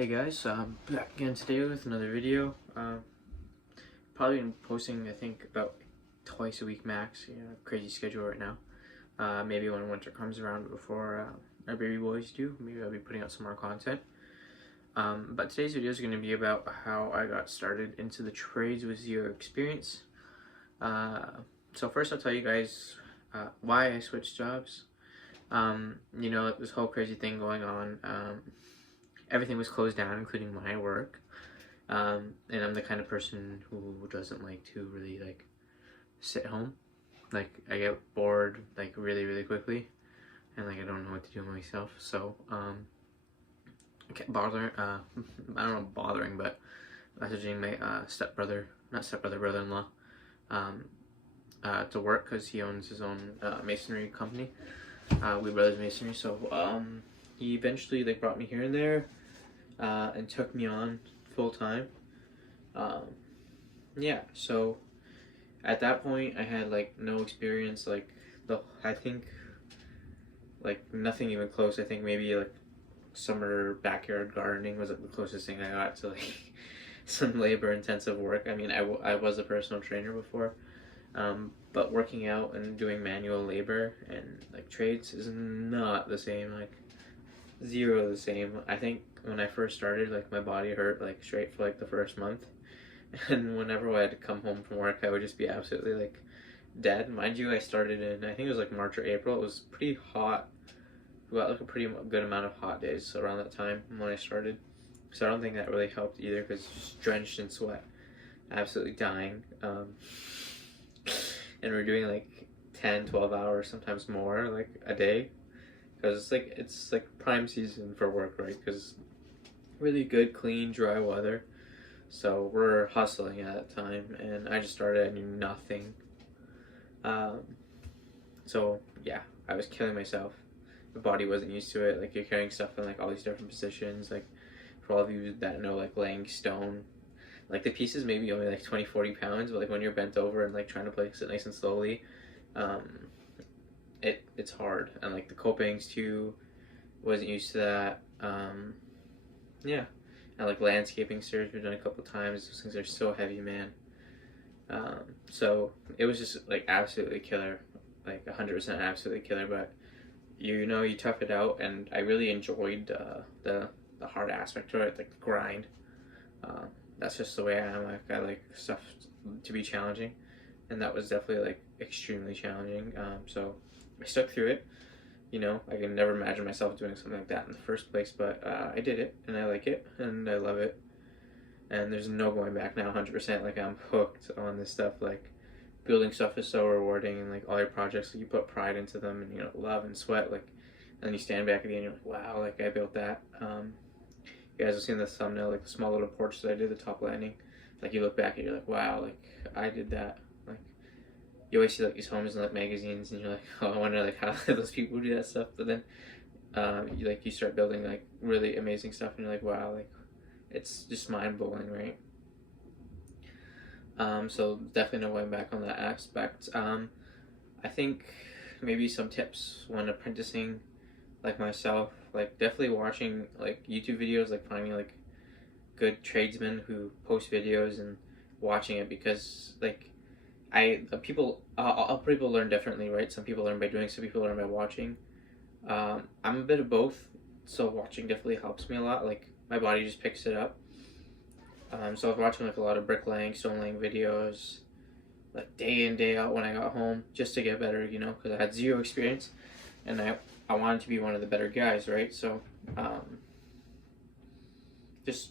Hey guys, back again today with another video. Probably been posting, I think, about twice a week max. Crazy schedule right now. Maybe when winter comes around before our baby boys do, maybe I'll be putting out some more content. But today's video is going to be about how I got started into the trades with zero experience. So first I'll tell you guys why I switched jobs. This whole crazy thing going on. Everything was closed down, including my work. And I'm the kind of person who doesn't like to really sit home. Like I get bored really quickly, and I don't know what to do myself. So I kept bothering. I don't know bothering, but messaging my brother-in-law, to work because he owns his own masonry company, We Brothers Masonry. So he eventually brought me here and there. And took me on full time. Yeah, so at that point I had no experience, I think nothing even close. I think maybe summer backyard gardening was the closest thing I got to some labor intensive work. I mean, I was a personal trainer before, but working out and doing manual labor and trades is not the same. Zero the same. I think when I first started, my body hurt straight for the first month, and whenever I had to come home from work, I would just be absolutely dead. Mind you, I started in, I think it was March or April. It was pretty hot. We got a pretty good amount of hot days around that time when I started, so I don't think that really helped either because just drenched in sweat, absolutely dying. And we're doing 10-12 hours, sometimes more, a day, because it's prime season for work, right? Because really good, clean, dry weather. So we're hustling at that time, and I just started. I knew nothing. So yeah, I was killing myself. My body wasn't used to it. You're carrying stuff in all these different positions. For all of you that know laying stone, the pieces maybe only 20-40 pounds, but when you're bent over and trying to place it nice and slowly, it's hard. And the copings too, wasn't used to that. Yeah, and landscaping stairs we've done a couple times. Those things are so heavy, man. So it was just absolutely killer, 100% absolutely killer. But you tough it out, and I really enjoyed the hard aspect to it, the grind. That's just the way I am. I like stuff to be challenging, and that was definitely extremely challenging. So I stuck through it. I can never imagine myself doing something like that in the first place, but I did it, and I like it, and I love it, and there's no going back now. 100%. I'm hooked on this stuff. Building stuff is so rewarding, and all your projects, you put pride into them, and love and sweat, and then you stand back at the end, you're wow, I built that. You guys have seen the thumbnail, the small little porch that I did, the top landing. You look back and you're wow, I did that. You always see these homes in magazines, and you're oh, I wonder how those people do that stuff. But then you start building really amazing stuff, and you're wow, it's just mind blowing, right? So definitely no going back on that aspect. I think maybe some tips when apprenticing, myself, definitely watching YouTube videos, finding good tradesmen who post videos and watching it, because people learn differently, right? Some people learn by doing, some people learn by watching. I'm a bit of both, so watching definitely helps me a lot. My body just picks it up. So I was watching a lot of bricklaying, stone laying videos, day in, day out when I got home, just to get better, because I had zero experience, and I wanted to be one of the better guys, right? So just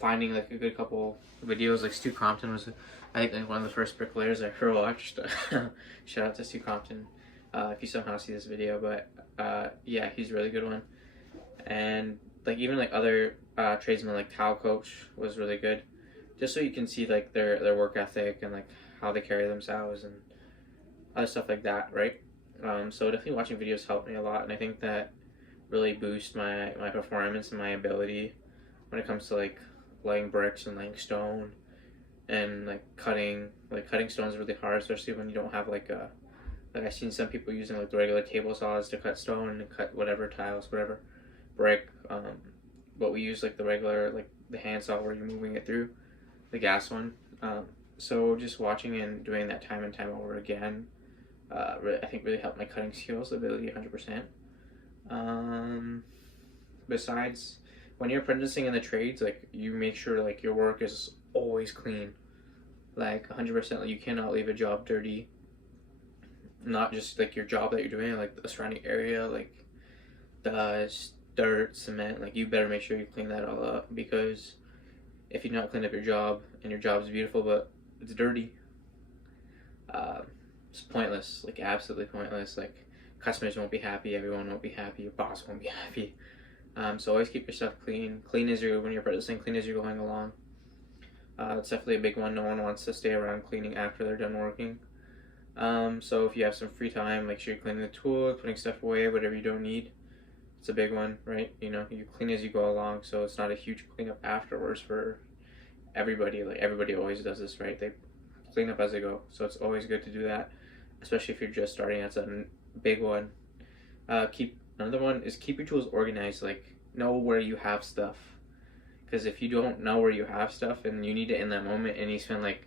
finding a good couple videos. Stu Compton was, I think, one of the first bricklayers I ever watched. Shout out to Stu Compton, if you somehow see this video. But yeah, he's a really good one. And even other tradesmen, Tile Coach was really good, just so you can see their work ethic and how they carry themselves and other stuff like that, right? So definitely watching videos helped me a lot, and I think that really boosts my performance and my ability when it comes to laying bricks and laying stone, and cutting stones is really hard, especially when you don't have I've seen some people using the regular table saws to cut stone and cut whatever tiles, whatever brick. but we use like the regular, like the hand saw where you're moving it through, the gas one. So just watching and doing that time and time over again, I think really helped my cutting skills ability 100%. Besides, when you're apprenticing in the trades, like you make sure like your work is always clean, like 100%. Like, you cannot leave a job dirty. Not just like your job that you're doing, like the surrounding area, like dust, dirt, cement. Like you better make sure you clean that all up, because if you not clean up your job and your job is beautiful but it's dirty, it's pointless. Like absolutely pointless. Like customers won't be happy, everyone won't be happy, your boss won't be happy. So always keep your stuff clean. Clean as you're when you're practicing. Clean as you're going along. That's definitely a big one. No one wants to stay around cleaning after they're done working. So if you have some free time, make sure you're cleaning the tools, putting stuff away, whatever you don't need. It's a big one, right? You know, you clean as you go along, so it's not a huge cleanup afterwards for everybody. Like everybody always does this, right? They clean up as they go, so it's always good to do that, especially if you're just starting. That's a big one. Another one is keep your tools organized. Like know where you have stuff, because if you don't know where you have stuff and you need it in that moment, and you spend like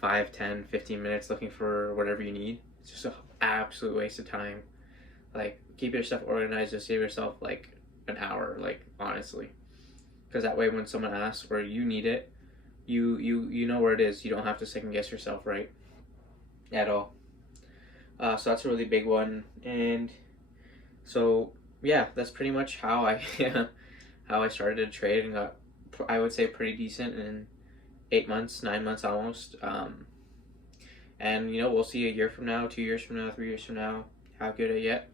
5, 10, 15 minutes looking for whatever you need, it's just an absolute waste of time. Like keep your stuff organized to save yourself like an hour, like honestly, because that way when someone asks where you need it, you know where it is. You don't have to second guess yourself, right, at all. So that's a really big one. And so yeah, that's pretty much how I how I started to trade and got, I would say, pretty decent in 8 months, 9 months almost. And you know, we'll see a year from now, 2 years from now, 3 years from now how good I get.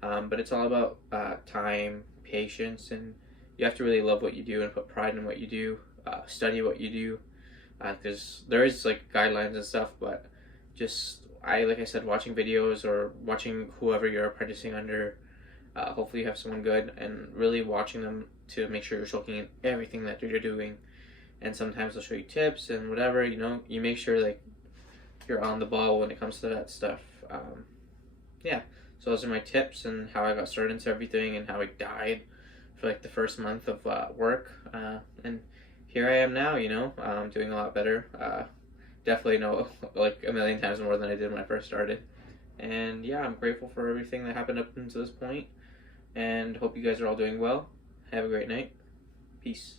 But it's all about time, patience, and you have to really love what you do and put pride in what you do. Study what you do, because there is like guidelines and stuff, but just like I said, watching videos or watching whoever you're apprenticing under. Hopefully you have someone good, and really watching them to make sure you're soaking in everything that you're doing. And sometimes they'll show you tips and whatever, you know, you make sure like you're on the ball when it comes to that stuff. Yeah, so those are my tips and how I got started into everything and how I died for like the first month of work. And here I am now, you know, doing a lot better. Definitely know like a million times more than I did when I first started. And yeah, I'm grateful for everything that happened up until this point, and hope you guys are all doing well. Have a great night. Peace.